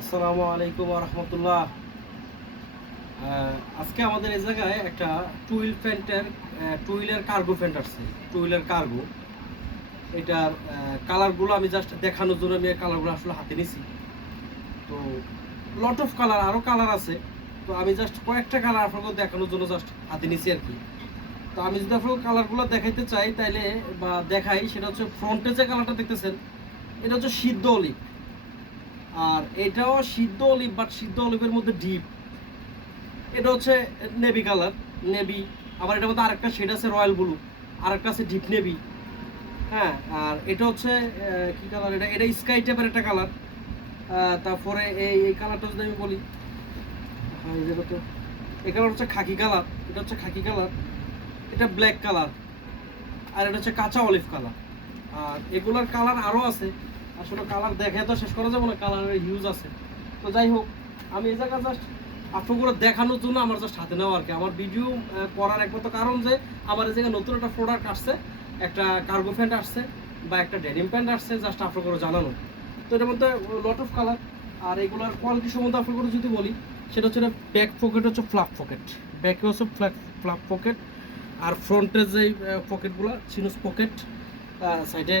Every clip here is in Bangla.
আসসালামু আলাইকুম ওয়া রাহমাতুল্লাহ। আজকে আমাদের এই জায়গায় একটা টু হুইলের কার্গো ফ্যান্ট আসছে। টু হুইলের কার্গো, এটার কালারগুলো আমি জাস্ট দেখানোর জন্য আমি কালারগুলো আসলে হাতে নিছি। তো লট অফ কালার, আরও কালার আছে। তো আমি জাস্ট কয়েকটা কালার আপনাকে দেখানোর জন্য জাস্ট হাতে নিছি আর কি। তো আমি যদি আপনাকে কালারগুলো দেখাইতে চাই তাইলে বা দেখাই, সেটা হচ্ছে ফ্রন্টে যে কালারটা দেখতেছেন এটা হচ্ছে সিদ্ধ অলিভ। আর এটাও সিদ্ধ অলিভ, বাট সিদ্ধ অলিভের মধ্যে ডিপ। এটা হচ্ছে নেভি কালার, নেভি। আবার এটার মধ্যে আরেকটা শেড আছে রয়্যাল ব্লু, আরেকটা আছে ডিপ নেভি। হ্যাঁ, আর এটা হচ্ছে কি কালার, এটা এটা স্কাই টাইপের একটা কালার। তারপরে এই কালারটা যদি আমি বলি, হ্যাঁ যেটা তো এই কালার হচ্ছে খাকি কালার, এটা হচ্ছে খাকি কালার, এটা ব্ল্যাক কালার, আর এটা হচ্ছে কাঁচা অলিভ কালার। আর এগুলার কালার আরও আছে, আসলে কালার দেখে তো শেষ করা যাবে না, কালারের হিউজ আছে। তো যাই হোক, আমি এই জায়গা জাস্ট আপনাগুলো দেখানোর জন্য আমার জাস্ট হাতে নেওয়া আর কি। আমার ভিডিও করার একমাত্র কারণ যে আমার এই জায়গায় নতুন একটা প্রোডাক্ট আসছে, একটা কার্গো প্যান্ট আসছে বা একটা ডেনিম প্যান্ট আসছে, জাস্ট আপনাগুলো জানানো। তো এটার মধ্যে লট অফ কালার। আর এগুলোর কোয়ালিটি সম্বন্ধে আপনাগুলো যদি বলি, সেটা হচ্ছে ব্যাক পকেট হচ্ছে ফ্লাপ পকেট, ব্যাকে হচ্ছে ফ্লাপ পকেট। আর ফ্রন্টের যে পকেটগুলো চিনোস পকেট, সাইডে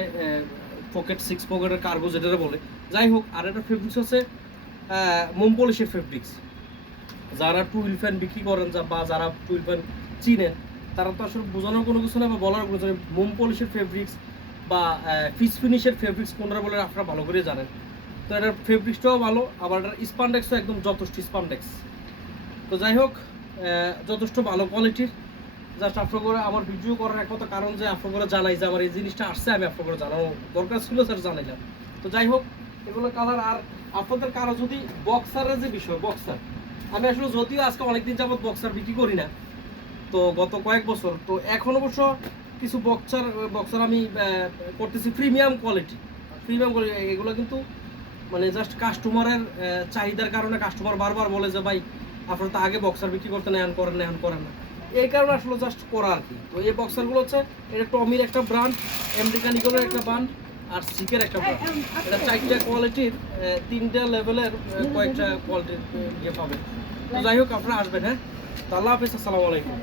পকেট, সিক্স পকেটের কার্গো যেটা বলে। যাই হোক, আর একটা ফেব্রিক্স হচ্ছে মোম পলিশের ফেব্রিক্স। যারা টু হুইল ফ্যান বিক্রি করেন বা যারা টু হুইল ফ্যান চিনেন, তারা তো আসলে বোঝানোর কোনো কিছু না বা বলার কোনো কিছু নেই। মোম পলিশের ফেব্রিক্স বা ফিস ফিনিশের ফেব্রিক্স কোনটা বলে আপনারা ভালো করে জানেন। তো এটার ফেব্রিক্সটাও ভালো, আবার এটার স্পান্ডেক্সও একদম যথেষ্ট স্পান্ডেক্স। তো যাই হোক, যথেষ্ট ভালো কোয়ালিটির। জাস্ট আপনার আমার ভিডিও করার একমাত্র কারণ যে আপনারা জানাই যে আমার এই জিনিসটা আসছে, আমি আপনারা জানানো দরকার ছিল, স্যার জানাইলাম। তো যাই হোক, এগুলো কালার। আর আপনাদের কারো যদি বক্সারের যে বিষয়, বক্সার আমি আসলে যদিও আজকে অনেকদিন যাবত বক্সার বিক্রি করি না, তো গত কয়েক বছর তো এখন অবশ্য কিছু বক্সার আমি করতেছি প্রিমিয়াম কোয়ালিটি। এগুলো কিন্তু মানে জাস্ট কাস্টমারের চাহিদার কারণে কাস্টমার বারবার বলে যে ভাই আপনারা তো আগে বক্সার বিক্রি করতেন, এখন করেন না, এখন করেন না। এই কারণে আসলে জাস্ট করা আর কি। তো এই বক্সারগুলো হচ্ছে, এটা টমির একটা ব্র্যান্ড, আমেরিকান ইগলের একটা ব্র্যান্ড, আর সিকের একটা ব্র্যান্ড। এটা 4টা কোয়ালিটির, 3টা লেভেলের কয়েকটা কোয়ালিটির ইয়ে পাবেন। তো যাই হোক, আপনারা আসবেন। হ্যাঁ, তো আল্লাহ হাফিজ, আসসালামু আলাইকুম।